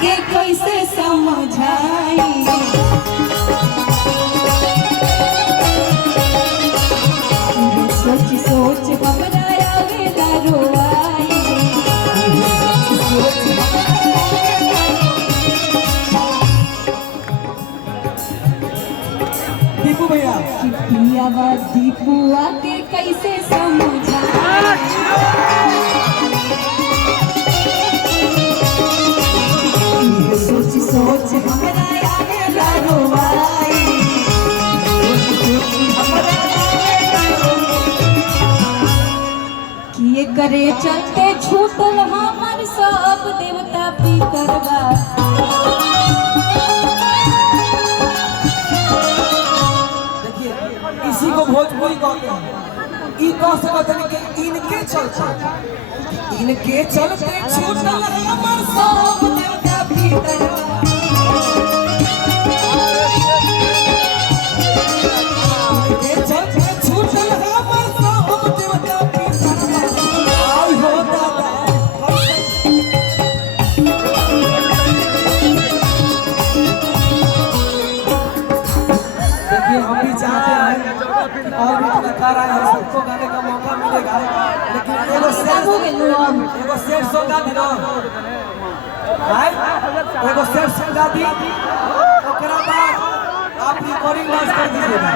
के कैसे समझाई सोच सोच हमरा आवेला रोआई दीपू भैया पियावा दीपुआ के कैसे समझाई सोच सोच हमरा आवेला रोआई किए करे चलते छूटल हमर सब देवता पितरवा देखिए इसी को भोजपुरी कहते हैं ई कह सकते हैं कि इनके चलते छूटल हमर सब देवता पितरवा इनके चलते छूटल हमर सब देवता पितरवा आई हो दादा देखिए हम भी चाहते हैं और भी कलाकार आए हैं सबको गाने का मौका मिलेगा लेकिन एगो शेर सॉन्ग गा दी ना भाई एगो शेर सॉन्ग गा दी ओकरा बाद आप रिकॉर्डिंग लॉन्च कर दीजिएगा